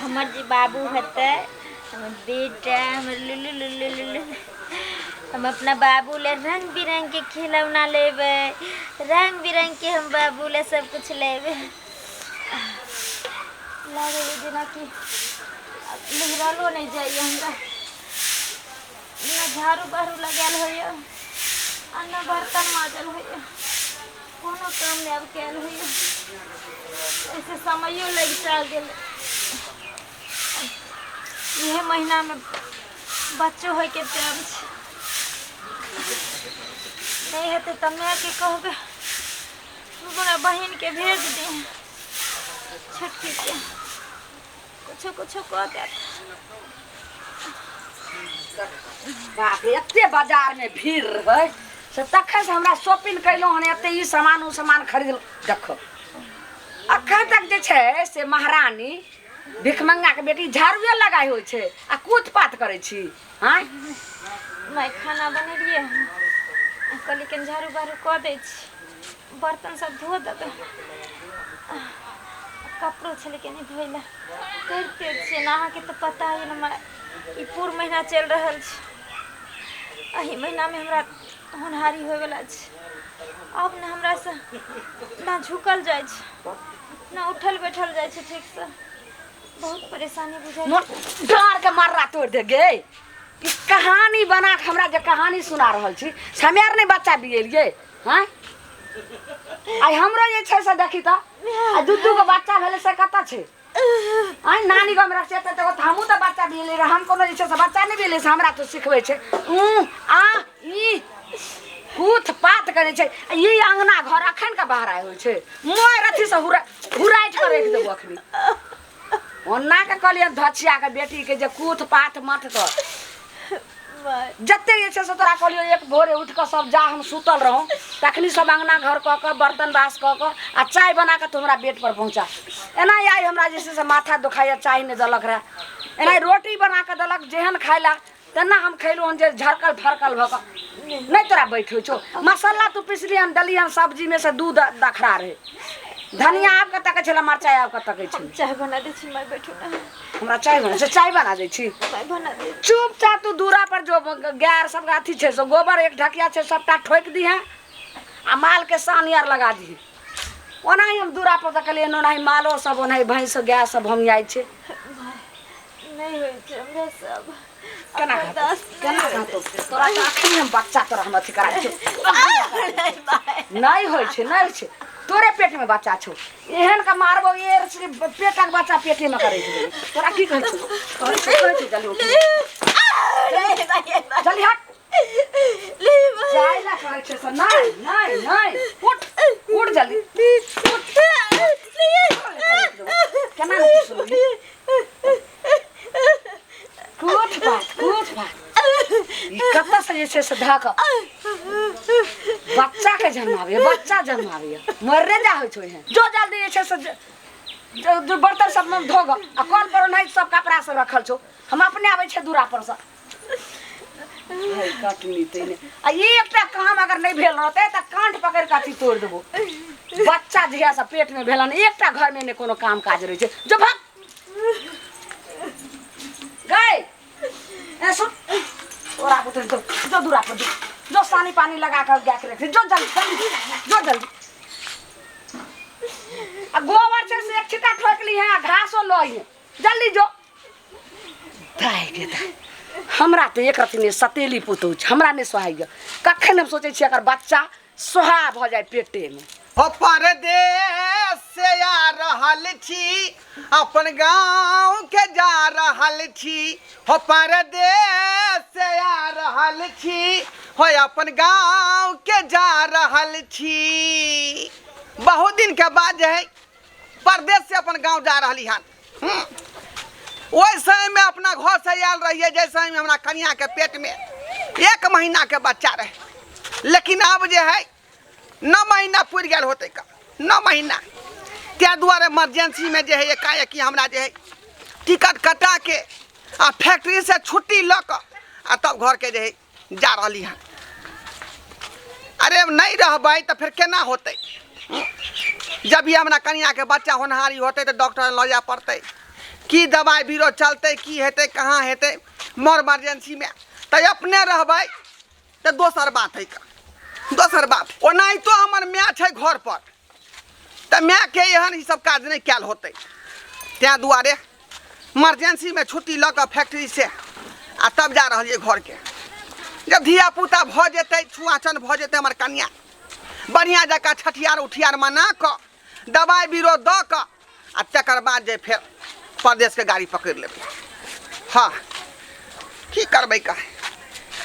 हमर जी बाबू हते हमर बेटा हमर लुलु लुलु लुलु। हम अपना बाबू ले रंग बिरंग के खिलौना लेबे, रंग बिरंग के हम बाबू ले सब कुछ लेबे। लागे जेना कि निहरलो नहीं जाइए हमरा, ना झाड़ू बहरू लगाल होइए आ ना बर्तन माजल होइए, कोनो काम नहीं अब कैल होइए। ऐसे समयो लग चल गेल। यह महीना में बच्चों हो के टाइम नहीं हेते तो मैं के कहबे अपना बहन के भेज दी, छोटकी के कुछो कुछो कह देत। बाप रे एते बाजार में भीड़ रहे से तखे से हमरा शॉपिंग कैलहुँ हन, एते ई सामान उ सामान खरीद देखो। अखन तक जे छै से महारानी भिखमंगा के बेटी झाड़ुए लगाई होइ छै आ कूद पात करै छी। हाँ मैं खाना बनेलिए कहली के झाड़ू बारू कऽ दै छी, बर्तन सब धो देबै, कपड़ो छलै के नहीं धोइला करते छियै ना। अहाँके तऽ पता है ना ई पूरा महीना चल रहा छै, एही महीना में हमरा होनहारी होय वाला छै। अब ना हमरा से ना झुकल जाय छै ना उठल बैठल जाय छै ठीक से, बहुत परेशानी बुझाइ छै। डार के मारा तोड़ दे गे। ई कहानी बना के हमरा जे कहानी सुना रहल छी समय नहीं बच्चा बिएलिए। हाँ आई हमरो जे छै से देखी त आ दू गो बच्चा भेले से कत छै। आई नानी गाम रख से त हमहू त बच्चा बिएले रे, हम कोनो जे छै से बच्चा नहीं बिएले से हमरा तो सिखबै छै। आ ई कूथ पात करे छै, ई अंगना घर अखन के बाहर आय होय छै। मोय रथी से हुराइट के रख देबो अखनी। ओन्ना के कहलियन धचिया के बेटी के जे कूथ पात मत कर, जते जे छै से तोरा कहलियो एक भोरे उठ के सब जा हम सुतल रहूं तखनी सब अंगना घर क के बर्तन बास क के आ चाय बना के तोरा बेट पर पहुंचा। एना आई हमरा जे छै से माथा दुखाइया, चाय ने दलक रे, एना रोटी बना के दलक जेहन खाइला तेना हम खैलू हन जे झरकल फरकल भ के नहीं तोरा बैठो छो। मसाला तू पिसलियन दलियन सब्जी में से दूध दखरा रहे, धनिया आपके तक छला, मरचाई आपके तक छै। चाय बना दे छी, मैं बैठू ना। हमरा चाय बना से चाय बना दे छी, मैं बना दे। चुपचाप तू दूरा पर जो गैर सब अथी छै सो गोबर एक ढकिया छै सबटा ठोक दी है आ माल के सान यार लगा दी। ओनाही हम दूरा पर तकलिए ओनाही मालो सब ओनाही भैंस गाय सब हम आइ छै। नहीं होय छै हमरा सब केना कहतो तोरा के अखनी हम बच्चा तोरा हम अथी करा छै। नहीं होय छै, नहीं होय छै, तोरे पेट में बच्चा छौ, एहन का मारबो ये पेटक बच्चा पेटे में करे छै। तोरा की कहै छौ कहै छै जल्दी उठ जल्दी हट जाय ना कहै छै से नहीं नहीं नहीं उठ उठ जल्दी केना नहीं सुनली कूट बात ई कत्ता से जे छै से धाक बच्चा के जन्मावे, बच्चा जन्मावे मरने जा होय छै। जो जल्दी जे छै से जो बर्तन सब में धोग आ कल पर नहीं सब कपड़ा सब रखल छौ, हम अपने आबै छै दूरा पर से कटनी तेने आ एकटा काम अगर नहीं भेल रहते त कांठ पकड़ के अथी तोड़ देबो। बच्चा जहिया से पेट में भेलन एकटा घर में ने कोनो काम काज रहे छै। जो भाग गए ए सुन ओरा पुत्र जो दूरा पर जो सानी पानी लगा कर गैस रख जो जल्दी जो जल्दी आ गोबर से एक छिटा ठोक ली है, घासो लोई है, जल्दी जो दाई के दाई। हमरा तो एक रति ने सतेली पुतौ छ, हमरा ने सोहाइया कखन हम सोचे छी अगर बच्चा सोहा भ जाए पेटे में। हो परदेश से आ रहल छी, अपन गांव के जा रहल छी। हो परदेश से आ रहल छी, हो अपन गांव के जा रहल छी। बहुत दिन के बाद जे है परदेश से अपन गांव जा रहली हन। ओहि समय में अपना घर से आयल रहिए जैसे समय में हमरा कन्या के पेट में 1 महीना के बच्चा रहे, लेकिन अब जे है 9 महीना पूरी गल होते का 9 महीना त्या दुआरे इमरजेंसी में जे है एकाएकी हमरा जे है टिकट कटा के आ फैक्ट्री से छुट्टी ल क आ तब घर के जे है जा रही है। अरे नहीं रहबै तो फिर केना होते, जब भी हमरा कन्या के बच्चा होनहारी होते तो डॉक्टर ल जाए पड़ते। की दवाई बीरो चलते की हेतै कहाँ हेतै मोर इमरजेंसी में तो अपने रहबै तो दोसर बात है का दोसर बात ओनाहितो हमर माय छै घर पर तो माय के एहन ई सब काज नहीं कैल होतै तै दुआरे इमरजेंसी में छुट्टी लऽ कऽ फैक्ट्री से आ तब जा रहलिए घर के जब धिया पुता भ जेतै छुआछन भ जेतै हमर कन्या बढ़िया जकाँ छठियार उठियार मना कऽ दवाई बीरो दऽ कऽ आ तकर बाद जे फेर परदेश के गाड़ी पकड़ लेबै हाँ की करबै का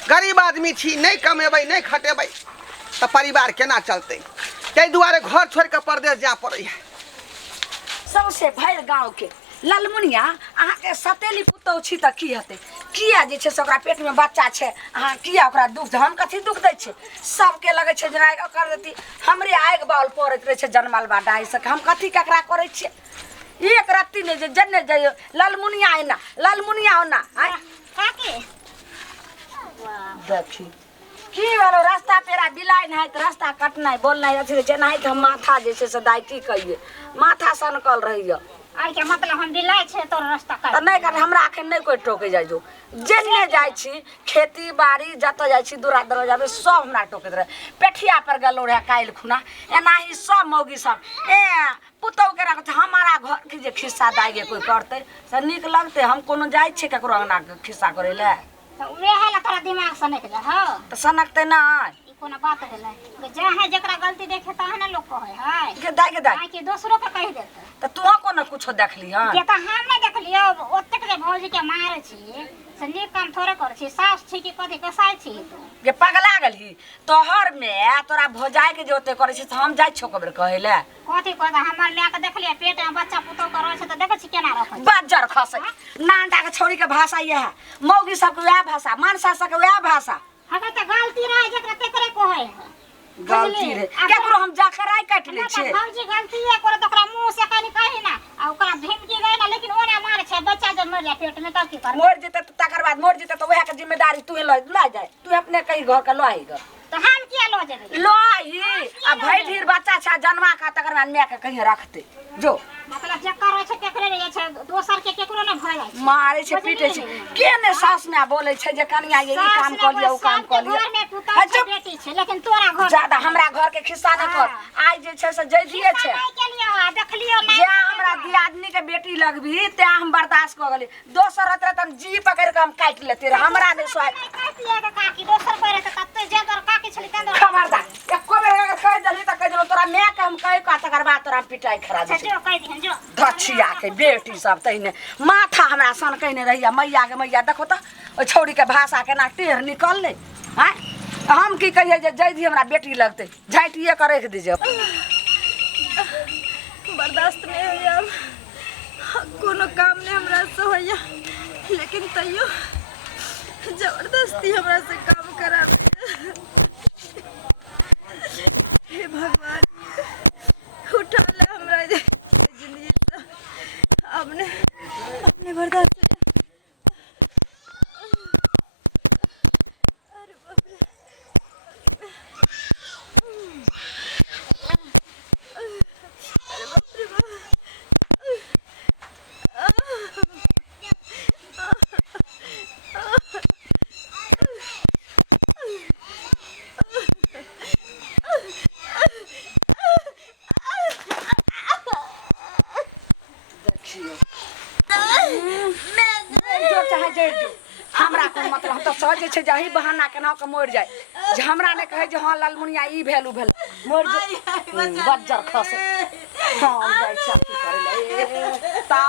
गरीब आदमी छी नहीं कमेबै नहीं खटेबै तो परिवार केना चलतै ताहि दुआरे घर छोड़ के परदेश जाय पड़ैया सबसे भरि गाँव के ललमुनिया अहाँ के सतेली पुतौ छी त की हेतै किया जे छै से ओकरा पेट में बच्चा छै अहाँ किया ओकरा दुख हम कथी दुख दै छै सबके लगै छै जेना ओकर देती हमरे आगि बाउल पड़ैत रहै छै जनमल बा डाहि से हम कथी ककरा करै छियै एक रत्ती ने जे जन्ने जाइयो ललमुनिया ओना काके देखी की वालो रास्ता पेरा बिलाइन है तो रास्ता कटनाइ बोलनाइ अथी जेना है हम माथा जे छै से दाइ की कहिए माथा सनकल रहियो आई के मतलब हम बिलाइ छै तोर रास्ता त नहीं कर हमरा अखन नहीं कोई टोके जाय जो जेने जाय छी खेती बाड़ी जत जाय छी दूरा दरवाजा में सब हमरा टोकत रहे पेठिया पर गलो रहे काइल खुना एना ही सब मौगी सब ए पुतौ के रख हमारा घर के जे खिस्सा दाइगे कोई करते से निक लगते हम कोनो जाय छी ककरो अंगना के खिस्सा करे ले तो वेहे ला तोरा दिमाग से निकले हो त सनकते ना ई कोनो बात भेलै जे है जेकरा गलती देखे ताहे ना लोग कहे है के दाइ आई के दूसरों के कह देते त तू कोनो कुछो देखली हन जे त हम नहीं देखलियो ओतेक जे भौजी के मारे छी से नीक काम थोड़े कर छी सास छी कि कथी कसाई छी तू के पगला गेली तोहर में तोरा भौजाई के जे ओते करे छी हम जाय छो कबर कहे ले कथी कहता हमर ले के देखलिए पेट में बच्चा पुतो कर छै त देखे छी केना रखै बाजार खसे नांटा के छोड़ी के भाषा ये है मौगी सब के वह भाषा मानसा सब के वह भाषा हका त गलती रहे जेकरा केकरे कहै है गलती रे केकरो हम जाखराई काट ले छे भौजी गलती है करे त ओकरा मुंह से कनी कही ना आ ओकरा धमकी गई ना लेकिन ओना मारे छै बच्चा जब मर जाए पेट में तब की कर मोर जेते तकर बाद मोर जेते तो वह के जिम्मेदारी तू ला जाए तू अपने कई घर के लो आई तो हम किया लो जेबे लो आई आ भाई ढीर बच्चा छा जन्मा का तकर बाद मैं के कहीं रखते जो मतलब जक्कर रहे छै केकरे रहे छै दोसर के केकरो न भय जाय छै मारे छै पीटे छै के ने सास में बोले छै जे कनिया ये ई काम कर लियो उ काम कर लियो घर में पुता छै बेटी छै लेकिन तोरा घर ज्यादा हमरा घर के खिस्सा न कर आज जे छै से जइदिए छै नहीं केलियो आ देखलियो नहीं जे हमरा दियादनी के बेटी लगबी ते हम बर्दाश्त कर गेली दोसर रहते त हम जी पकड़ के हम काट लेते रे हमरा ने स्वाद कहतिए के काकी दोसर करे त तत्ते जेदर काकी छली तंदर खबरदार एको बेर अगर कह दली त कह देलो तोरा मैं के हम कह का तकर बाद तोरा पिटाई खरा दे जो कह दिहन जो धछिया के बेटी सब तहिने माथा हमरा सन कहने रहिया मैया के मैया देखो त ओ छौड़ी के भाषा केना टेढ़ निकल ले हैं हम की कहिए जे जइदी हमरा बेटी लगते झाइटिए करे के दीजिए बर्दाश्त नहीं होइया कोनो काम नहीं हमरा से होइया लेकिन तैयो जबरदस्ती हमरा से काम करा हे भगवान उठा ले हमरा जिंदगी से अपने अपने बर्दाश्त हमरा को मतलब हम तो सहजे छे जही बहाना केना के मर जाए जे हमरा ने कहे जे हां लालमुनिया ई भेल उ भेल मर जो बज्जर खसे हां जाय छै की करे ले ता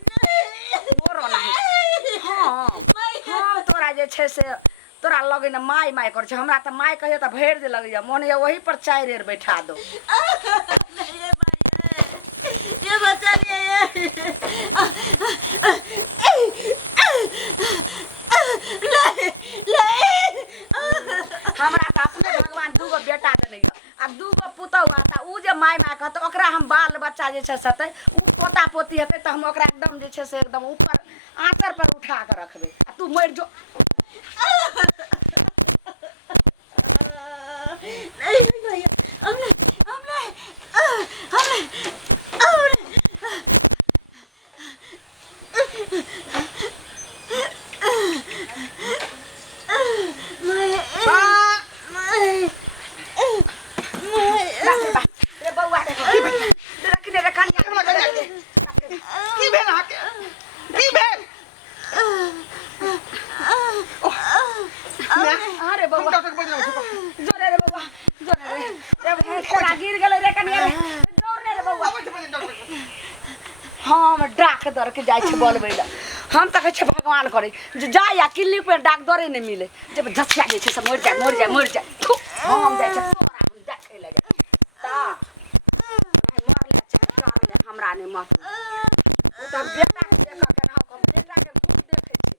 बोरो नहीं हां तोरा जे छै से तोरा लगे न माय माय कर छ हमरा त माय कहियो त भेड़ दे लगे मन ये वही पर चाय रेर बैठा दो ये बच्चा हमरा त अपने भगवान दूगो बेटा देने आ दूगो पुतौ आता उ जे माय माय कहत ओकरा हम बाल बच्चा जे छै सते उ पोता पोती हेते त हम ओकरा एकदम जे छै से एकदम ऊपर आंचर पर उठा के रखबे आ तू मर जो नहीं भैया हम नहीं रे बउआ देखी रे कनिया की भेल अहाँके की भेल अरे बउआ डॉक्टर के बजा लो जोरे रे बउआ जोरे रे कोना गिर गेले रे कनिया रे जोरे रे बउआ हम डाक दर के जाय छै बोलबै ला हम त कहै छै भगवान करे जे जा या किल्ली पर डाक दरे नै मिले जब झसिया जे छै से मर जाय हम जाय छै तोरा हम देखै लगे ता मर ले छै कार हमरा नै मत ओ त बेटा के देख के हम बेटा के देखै छी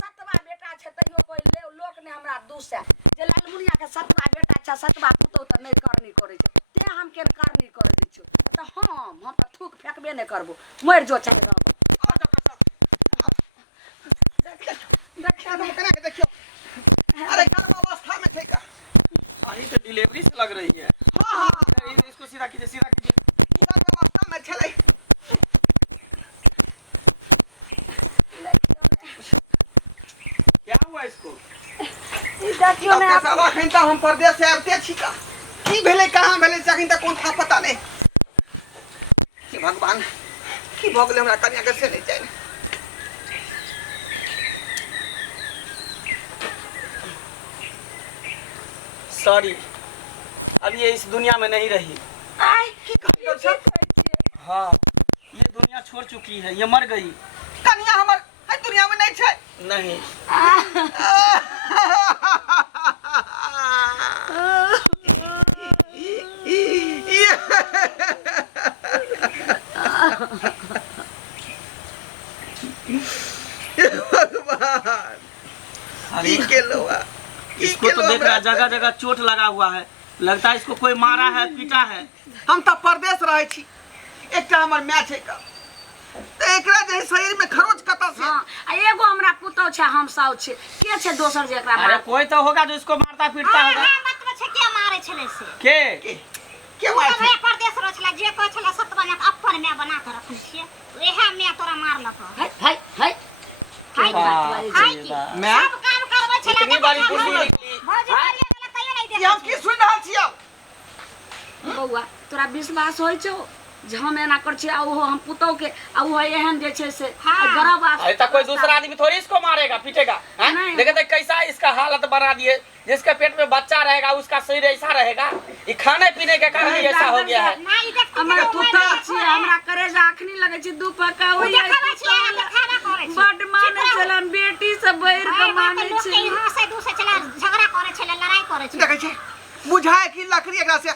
सतवा बेटा छै तइयो कोई लोक ने हमरा दूसरा जे लालमुनिया के सतवा बेटा छै सतवा पुतौ त नै करनी करे छै ते हम के करनी करे दै छी त हम त थूक फेकबे नै करबो मर जो चाहे देखियो अरे गर्भ अवस्था में थे क्या हमारी तो डिलीवरी से लग रही है। हाँ इसको सीधा कीजिए। गर्भ अवस्था में चले क्या हुआ इसको? देखियो ने सब अखन त हम परदेश से आबते छी का की भेले कहां भेले अखन त कोन था पता नहीं कि भगवान की भऽ गेलै हमरा कन्या के से नहीं जाय सॉरी, अब ये इस दुनिया में नहीं रही। आई की कहियो सब हाँ, ये दुनिया छोड़ चुकी है, ये मर गई। कन्या हमर है दुनिया में नहीं छै नहीं। भगवान अरे, की केलवा इसको तो देख रहा जगह जगह चोट लगा हुआ है, लगता है इसको कोई मारा है, पीटा है। हम त परदेश रहै छी एकटा हमर माय छै का त एकरा जे शरीर में खरोच कतऽ से हां आ एगो हमरा पुतौ छै हम साउ छै के छै दोसर जे एकरा अरे कोई तो होगा जो इसको मारता पीटता होगा। मतलब छै के मारे छले से के? के मार छै भाई परदेश रो छला जे कहै छला सतवा ने अपन में बना के रखने छिए ओहे में तोरा मारलक हाय हाय हाय हाय हाय की मैं सब काम करबै छला इतनी बड़ी बुद्धि निकली। भौजी करिए वाला कहियो नहीं ये दे हम की सुन रहल छी अब बौआ तोरा विश्वास होइ छौ जे हम एना कर छी आ ओहो हम पुतौ के आ ओहो एहन जे छै से गरब अरे तक कोई दूसरा आदमी थोड़ी इसको मारेगा पीटेगा, हैं? नहीं। देखे तो कैसा इसका हालत बना दिए, जिसके पेट में बच्चा रहेगा उसका शरीर ऐसा रहेगा, ये खाने पीने के कारण ही ऐसा हो गया है। ना ई देख हमर पुतौ छी हमरा करे जा अखनी लगे छी दू पका होई देखावा छिए देखावा करे छी बड माने चलन बेटी सब बैर के माने लोग के छी यहां से दूसरे चला झगड़ा करे छले लड़ाई करे छले देखै छै बुझाय की लकड़ी एकरा से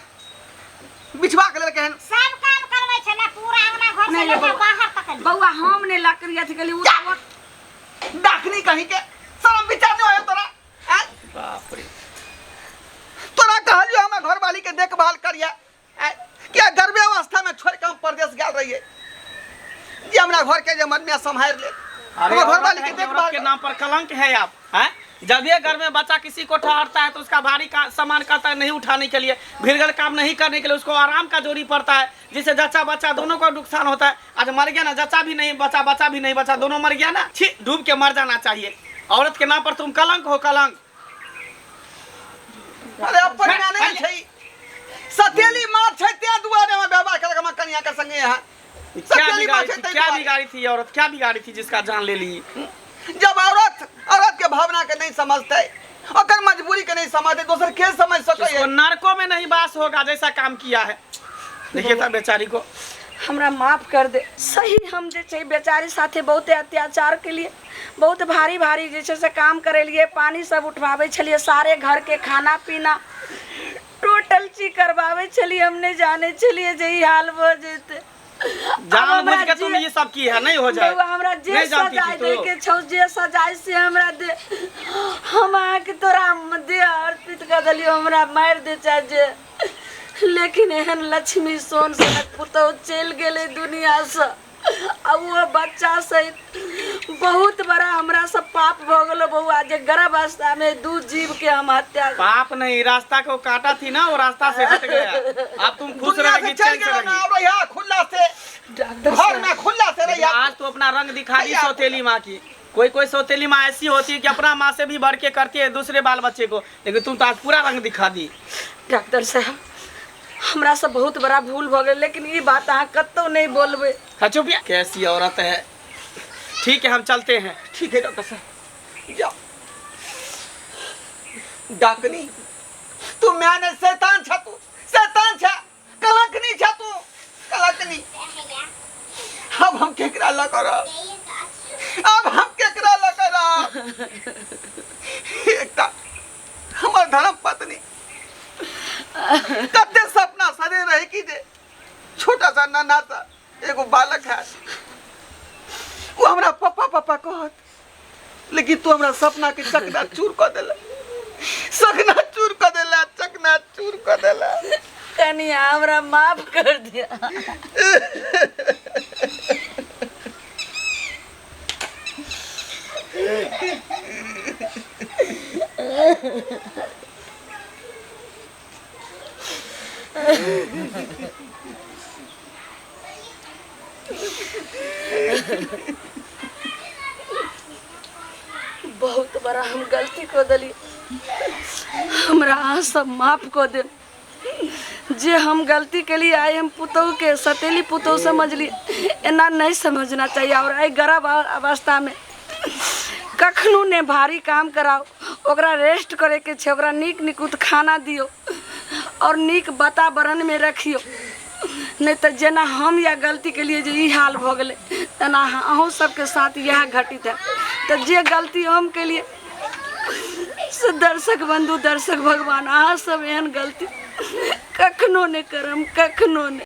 बिछवा के लेल केहन सब काम करबै छले पूरा अंगना घर से नहीं, लेकर बौआ। बाहर तक ले। बौआ हम ने लकड़ी अथी कली उ डाकनी कहीं के शर्म विचार नहीं होय तोरा हैं? बाप रे। तोरा कहलियो हम घर वाली के देखभाल करिया क्या गर्भे अवस्था में छोड़ के हम परदेश गेल रहिए जे हमरा घर के जे मदमिया संभाल ले अरे हम घर औरत वाली है के कि औरत देखभाल के नाम पर कलंक है आप, हैं? जब ये घर में बच्चा किसी को ठहरता है तो उसका भारी का सामान कहता है नहीं उठाने के लिए, भीड़गड़ काम नहीं करने के लिए, उसको आराम का जोरी पड़ता है, जिससे जच्चा बच्चा दोनों को नुकसान होता है। आज मर गया ना, जच्चा भी नहीं बचा, बच्चा भी नहीं बचा, दोनों मर गया ना, छी डूब के मर जाना चाहिए। औरत के नाम पर तुम कलंक हो, कलंक। अरे अपन में नहीं छै सतेली मार छै ते दुआरे में व्यवहार कर हम कन्या के संगे है क्या सतेली मार छै ते क्या बिगाड़ी थी औरत, क्या बिगाड़ी थी जिसका जान ले ली? जब औरत के भावना के नहीं समझते ओकर मजबूरी के नहीं समझते दोसर के समझ सकै इसको नरकों में नहीं वास होगा जैसा काम किया है। देखिए था बेचारी को। हमरा माफ कर दे। सही हम जे छै बेचारी साथे बहुते अत्याचार के लिए बहुत भारी भारी जे छै से काम करे लिए, पानी सब उठवावे छलिए, सारे घर के खाना पीना टोटल चीज करवावे छलिए, हमने जाने छलिए जे ई हाल हो जेते। जान बुझ के तुम ये सब की है, नहीं हो जाए। बउआ हमरा जे नहीं जानती सजाय थी दे तो। के छौ जे सजाय से हमरा दे, हम आके तोरा दे अर्पित कर दलियो, हमरा मार दे चाहे जे, लेकिन एहन लक्ष्मी सोन सनक पुतौ चल गेले दुनिया से, आ वो बच्चा सहित बहुत बड़ा हमरा सब पाप भ गेलो बउआ जे गर्भ अवस्था में दू जीव के हम हत्या पाप नहीं, रास्ता को काटा थी ना, वो रास्ता से हट गया। अब तुम खुश दुनिया रहेगी, से चल चैन से गया ना, रहेगी। अब यहाँ खुला से डॉक्टर घर साहब में खुला से लेकिन रहिया। आज तो अपना रंग दिखा दी सौतेली माँ की। कोई कोई सौतेली माँ ऐसी होती है कि अपना माँ से भी बढ़ के करती है दूसरे बाल बच्चे को, लेकिन तुम तो आज पूरा रंग दिखा दी। डॉक्टर साहब हमरा सब बहुत बड़ा भूल भ गेल, लेकिन ये बात अहाँ कत्तो नहीं बोलबे। चुपिया, कैसी औरत है। ठीक है, हम चलते हैं। ठीक है डॉक्टर साहब, जाओ। डाकनी तू मैंने शैतान छा, तू शैतान छा, कलंकनी छा, तू कलंकनी। अब हम केकरा लगा, अब हम केकरा लगा। एकटा हमर धर्म पत्नी कते सपना सदे रहे कि जे छोटा सा नन्हा सा एगो बालक है, वो हमरा पापा पापा कहत, लेकिन तू हमरा सपना के चकना चूर कर देला, सकना चूर कर देला, चकना चूर कर देला। कनिया हमरा माफ कर दिया। बहुत बड़ा हम गलती को दिली, हमरा अहाँ सब माफ को दे। जे हम गलती के लिए आए, हम पुतोह के सतेली पुतोह समझ ली, एना नहीं समझना चाहिए। और आई गर्भ अवस्था में कखनो ने भारी काम कराओ, ओकरा रेस्ट करे के छे, ओकरा नीक निकुत खाना दियो और नीक वातावरण में रखियो। नहीं तो जेना हम या गलती के लिए जे ई हाल भ गेले, तना अहूँ सबके साथ यह घटित है। तो जे गलती हम के लिए से दर्शक बंधु, दर्शक भगवान, अहाँ सब एहन गलती कखनो नहीं करम, कखनो नहीं।